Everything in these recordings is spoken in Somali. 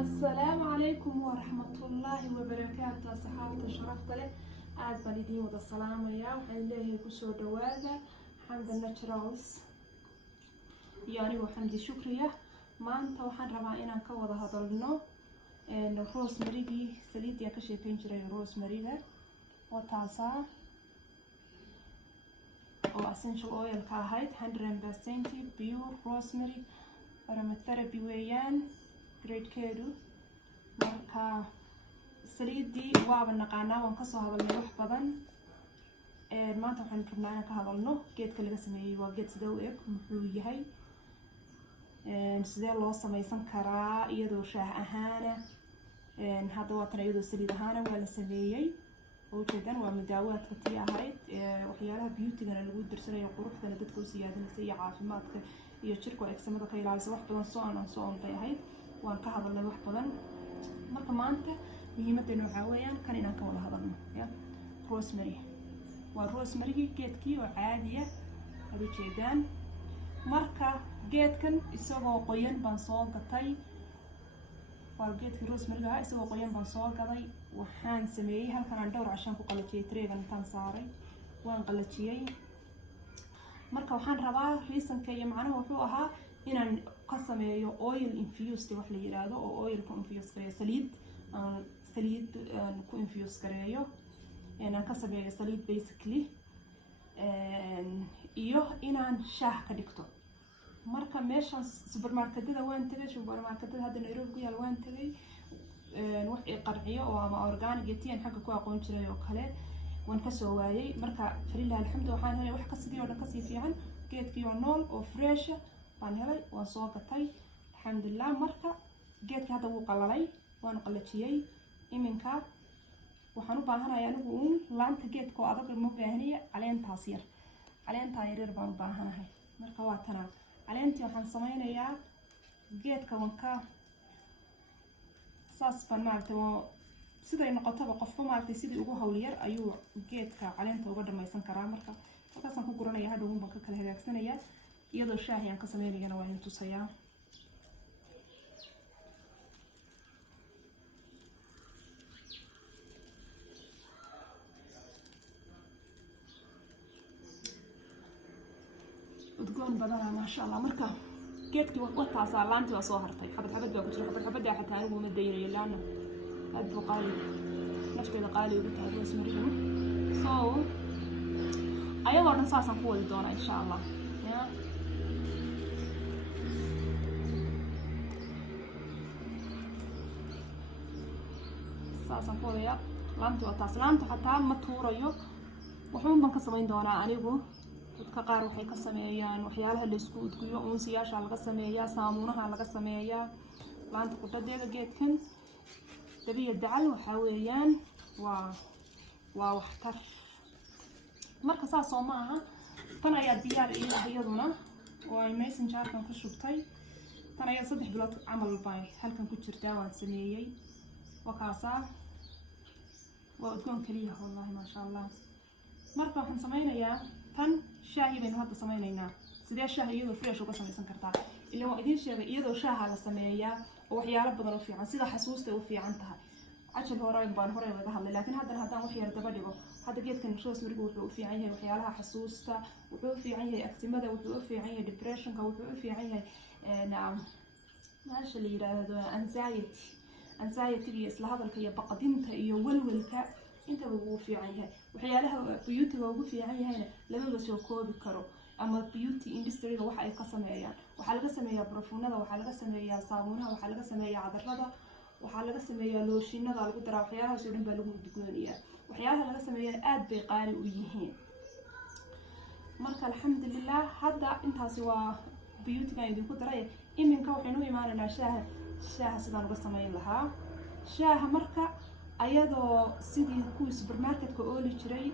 السلام عليكم ورحمة الله وبركاته صحابة الشرف له عاد بلدي وذا السلام يا وحين له كسر دواجة حمد الناتشرالز يعني وحمد شكرية ما أنت وحن ربعنا كوضع هذا النوع الروز مريجي سليد يا كشي بينجري روز مريجا وتعصى أو essential oil كهيد 100% pure rosemary aromatherapy ويان grade keedu marka saliidii waaba naqaanaa waan ka soo hadalnay wax badan maanta waxaan rabnaa inaan ka hadalno geedka laga sameeyay waa geed sidoo eeg muxuu yahay sidee loo samaysan karaa iyadoo shaah ahaan hadda waa tan iyadoo saliid ahaan waa la sameeyay oo jeedan waa midaawaadka tii ahayd waxyaalaha beauty-gana lagu dirsanayo quruxdana dadka u siyaadinaysa iyo caafimaadka iyo jirka eksamada ka ilaalisa wax badan soo on bay ahayd waan ka hadalnay wax badan marka maanta muhiimadeena waxa weeyaan kan inaan ka wada hadalno ya rosemary waa rosemary geedkii oo caadi ah aad u jeedaan marka geedkan isagoo qoyan baan soo gatay waa geedkii rosemary ah isagoo qoyan baan soo gaday waxaan sameeyay halkan aan dhowr cashaan ku qalajiyay treegan intaan saaray waan qalajiyay marka waxaan rabaa reasonka iyo macnaha wuxuu ahaa inaan ka sameeyo oil infused wax la yiraahdo oo oil ku infuse gareeyo saliid ku infuse gareeyo inaan ka sameeyo saliid basically iyo inaan shaah ka dhigto marka meeshan supermarketada waan tagay supermarketada hadda Nairobi ku yaal waan tagay wax ay qarxiyo oo ama organic etian xagga ku aqoon jiray oo kale waan ka soo waayay marka fariilaha alxamdu waxaan helay wax ka sidii oo dhan ka sii fiican geedkii oo nool oo fresh waan helay waan soo gatay alxamdulillah marka geedkii hadda wuu qalalay waan qalajiyay iminka waxaan u baahanahay anigu laanta geedka oo adag ma baahniya caleentaas yar caleenta yar baan u baahanahay marka waa tan caleentii waxaan sameynayaa geedka wanka saas baan maartay siday noqotaba qofka maartay sidii ugu hawl yar ayuu geedka caleenta uga dhamaysan karaa marka halkaasaan ku guranaya hadhow baan ka kala hagaagsanaya iyadoo shaahi aan ka sameynayana waa in tusayaa udgoon badana maasha Allah marka geedkii wataas laantii waa soo hartay xabad baa ku jira xabad xataa anigu ma daynayo laana aad buu qaali nafteeda qaali ugu tahay rosemary so ayagoo dhan saasaan ku wadi doonaa insha Allah ya saasaan ku wadayaa laantii waa taas laanta xataa ma tuurayo waxuun baan ka samayn doonaa anigu dadka qaar waxay ka sameeyaan waxyaalaha la isku udgiyo uunsiyaasha laga sameeyaa saamuunaha laga sameeyaa laanta qudhadeeda geedkan dabiya dacal waxa weeyaan waa waxtar marka saas oo ma aha tan ayaa diyaar iyaduna oo ay mason jarkan ku shubtay tan ayaa 3 bilood camal bay halkan ku jirtaa waan sameeyay wakaasa waa udgoon kaliya wallahi ma sha Allah marka waxaan sameynayaa tan shaahi baynu hadda sameynaynaa sidee shaah iyadoo fresh uga samaysan kartaa ilaa waa idin sheegay iyadoo shaaha la sameeyaa oo waxyaalo badan u fiican sida xasuusta u fiican tahay ajal hore baan hore laga hadlay laakiin haddaan wax yar daba dhigo hadda geedkan rosemary wuxuu u fiican yahay waxyaalaha xasuusta wuxuu u fiican yahay agtimada wuxuu u fiican yahay depressionka wuxuu u fiican yahay maasha la yiraahdo anxiety iyo isla hadalka iyo baqdinta iyo walwalka inta uu fiican yahay waxyaalaha beauty-ga ugu fiican yahayna lama soo koobi karo ama beauty industry-ga waxa ay ka sameeyaan waxa laga sameeyaa barfuunada waxa laga sameeyaa saamuunaha waxa laga sameeyaa cadarada waxa laga sameeyaa looshinada lagu daraa waxyaalaha soo dhan baa lagu udgooniyaa waxyaalaha laga sameeyaa aad bay qaali u yihiin marka alxamdulillah hadda intaasi waa beauty-ga idinku daray iminka waxaynu imaanaynaa shaaha sidaan uga sameyn lahaa shaaha marka ayadoo sidii kuwii supermarketka ooli jiray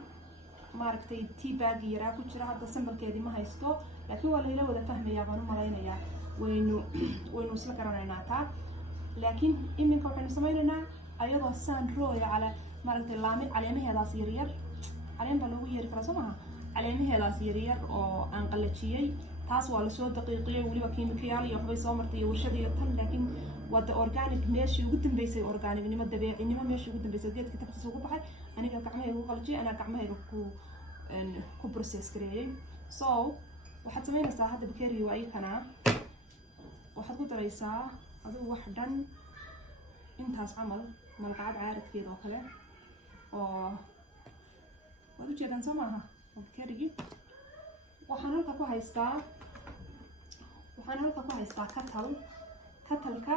maaragtay tea bag yaraa ku jira hadda sambalkeedii ma haysto laakiin waa layla wada fahmayaa baan u malaynayaa waynu isla garanaynaa taa laakiin iminka waxaynu sameynaynaa ayadoo saan rooya maaragtay caleemaheedaas yaryar caleen baa loogu yeeri karaa soo maha caleemaheedaas yaryar oo aan qalajiyey taas waa lasoo daqiiqiyay weliba kiimikayaal iyo waxbay soo martay iyo warshada iyo tan, laakiin waa the organic meeshii ugu dambeysay, organicnimo dabeecinimo meeshii ugu dambeysay geedka tabtiisa ugu baxay. aniga gacmahayga ku qalajiyay, anaa gacmahayga ku process gareeyay. So waxaad samaynaysaa hadda bakeeriga waa ikana, waxaad ku daraysaa adigu wax dhan intaas camal malqacad caaradkeeda oo kale, oo waad ujeedaan soo maaha bakeerigii. waxaan halka ku haystaa katalka.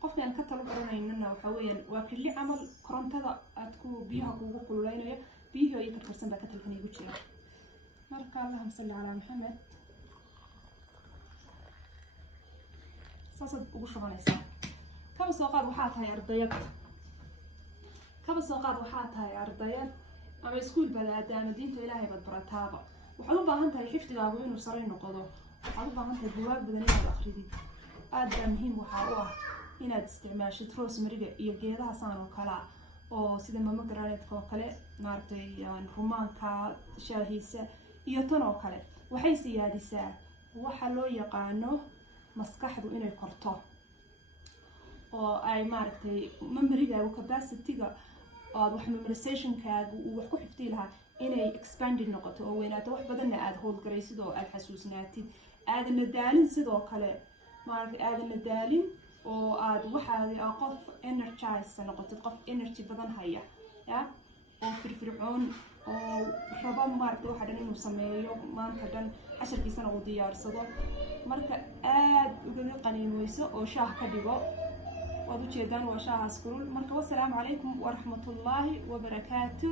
qofkaan katal u garanaynana waxa weeyaan waa kili camal korontada aad biyaha kuugu kululaynaya, biyihii ay karkarsan baa katalkan igu jira. marka allahumma salli calaa maxamed, saasaad ugu shubanaysaa. kaba soo qaad waxaa tahay ardayad ama iskuul baad aadaa ama diinta ilaahay baad barataaba, waxaad u baahan tahay xifdigaagu inuu sare noqdo, waxaad u baahan tahay buugaag badan inaad akhridid. aad baa muhiim waxaa u ah inaad isticmaashid rosemary-ga iyo geedaha saan oo kale ah, oo sida pomegranate-ka oo kale, maaragtay rumaanka shaahiisa iyo tan oo kale. waxay siyaadisaa waxa loo yaqaano maskaxdu inay korto, oo ay maaragtay memory-gaagu capacity-ga oo wax memorization-kaagu uu wax ku xifdii lahaa inay expanded noqoto oo weynaato, wax badanna aad howlgaraysid oo aad xasuusnaatid, aadana daalin sidoo kale, maaragtay aadana daalin oo aad waxaa qof energize noqotid, qof energy badan haya ya, oo firfircoon oo raba maaragtay waxa dhan inuu sameeyo maanta dhan, casharkiisana uu diyaarsado. marka aad ugaga qaniinayso oo shaah ka dhigo. waad ujeedaan waa shaahaas kulul. marka wassalaamu calaykum waraxmatullaahi wabarakaatu.